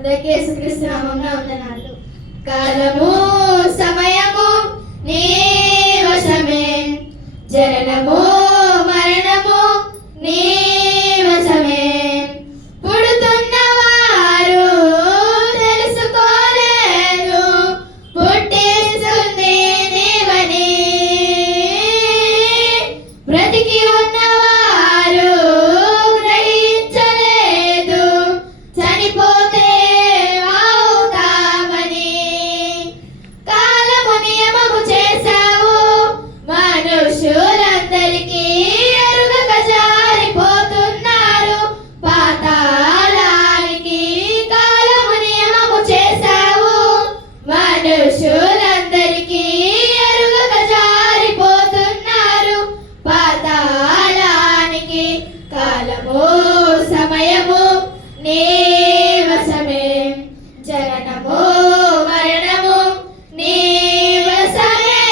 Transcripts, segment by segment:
అందరికీ యేసుక్రీస్తు నామమున వందనాలు. కాలము సమయము నీ వశమే, జననము మరణము నీ వశమే. పుడుతున్న వారు తెలుసుకోలేరు, పుట్టిస్తుంది నీవని. బ్రతికి ఉన్నవారు గ్రహించలేదు, చనిపోతే అవుతామని. కాలము నియమము చేశావు, మనుషులందరికీ ఎరుగక జారిపోతున్నారు పాతాళానికి. కాలము నియమము చేశావు, మనుషులందరికీ ఎరుగక జారిపోతున్నారు పాతాళానికి. కాలము సమయము నీ వశమే, జననము మరణము నీ వశమే.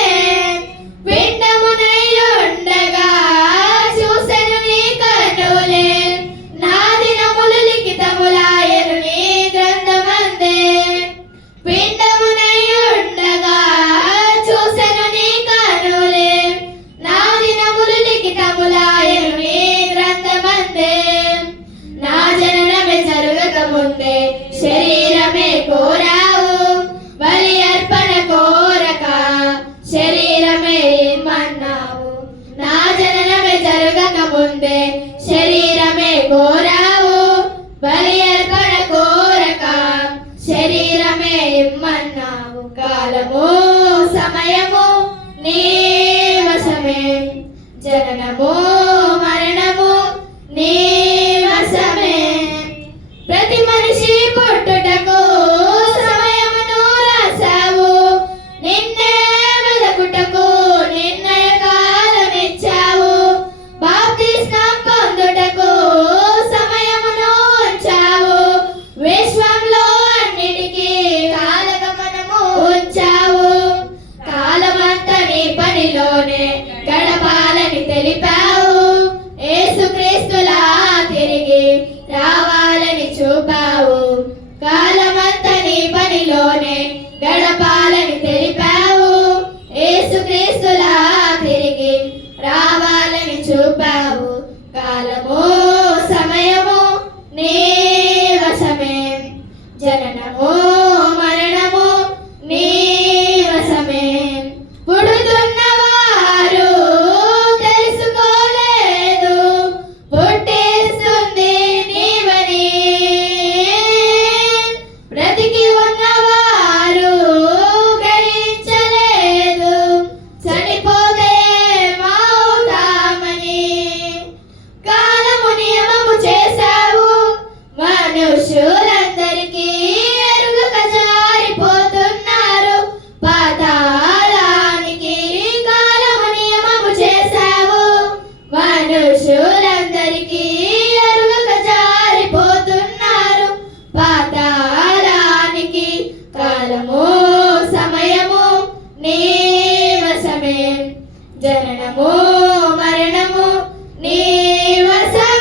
పిండమునయ్యుండగా చూసెను నీ కన్నులే, నా దినములు లిఖితములాయెను నీ గ్రంథమందే. పిండమునయ్యుండగా చూసెను నీ కన్నులే, నా దినములు లిఖితములాయెను నీ గ్రంథమందే. నా జననమే జరగక ముందే శరీరమే కోరావు, బలి అర్పణ కోరక శరీరమే ఇమ్మన్నావు. నా జననమే జరగక ముందే శరీరమే కోరావు, బలి అర్పణ కోరక శరీరమే ఇమ్మన్నావు. కాలము సమయము నీ వశమే, జననము మరణము నీ వశమే. ప్రతి మనిషి పుట్టుటకు సమయమును రాశావు, నిన్నే వెదకుటకు నిర్ణయ కాలమిచ్చావు. బాప్తిస్మం పొందుటకు సమయమును ఉంచావు, విశ్వంలో అన్నిటికీ కాలగమనము ఉంచావు. కాలమంతా నీ పనిలోనే గడపాలని తెలిపావు, యేసుక్రీస్తులా తిరిగి రావాలని చూపావు. కాలమంతా నీ పనిలోనే గడపాలని తెలిపావు, యేసుక్రీస్తులా తిరిగి రావాలని చూపావు. కాలము సమయము నీ వశమే, జననము మరణము నీ వశమే. పుడుతున్న వారు తెలుసుకోలేదు, పుట్టిస్తుంది నీవని. బ్రతికి ఉన్నవారు గ్రహించలేదు, చనిపోతే అవుతామని. కాలము నియమము చేశావు, మనుషులందరికీ ఎరుగక జారిపోతున్నారు పాతాళానికి. కాలము నియమము చేశావు, మనుషులందరికీ ఎరుగక జారిపోతున్నారు పాతాళానికి. కాలము సమయము నీ వశమే, జననము మరణము నీ వశమే.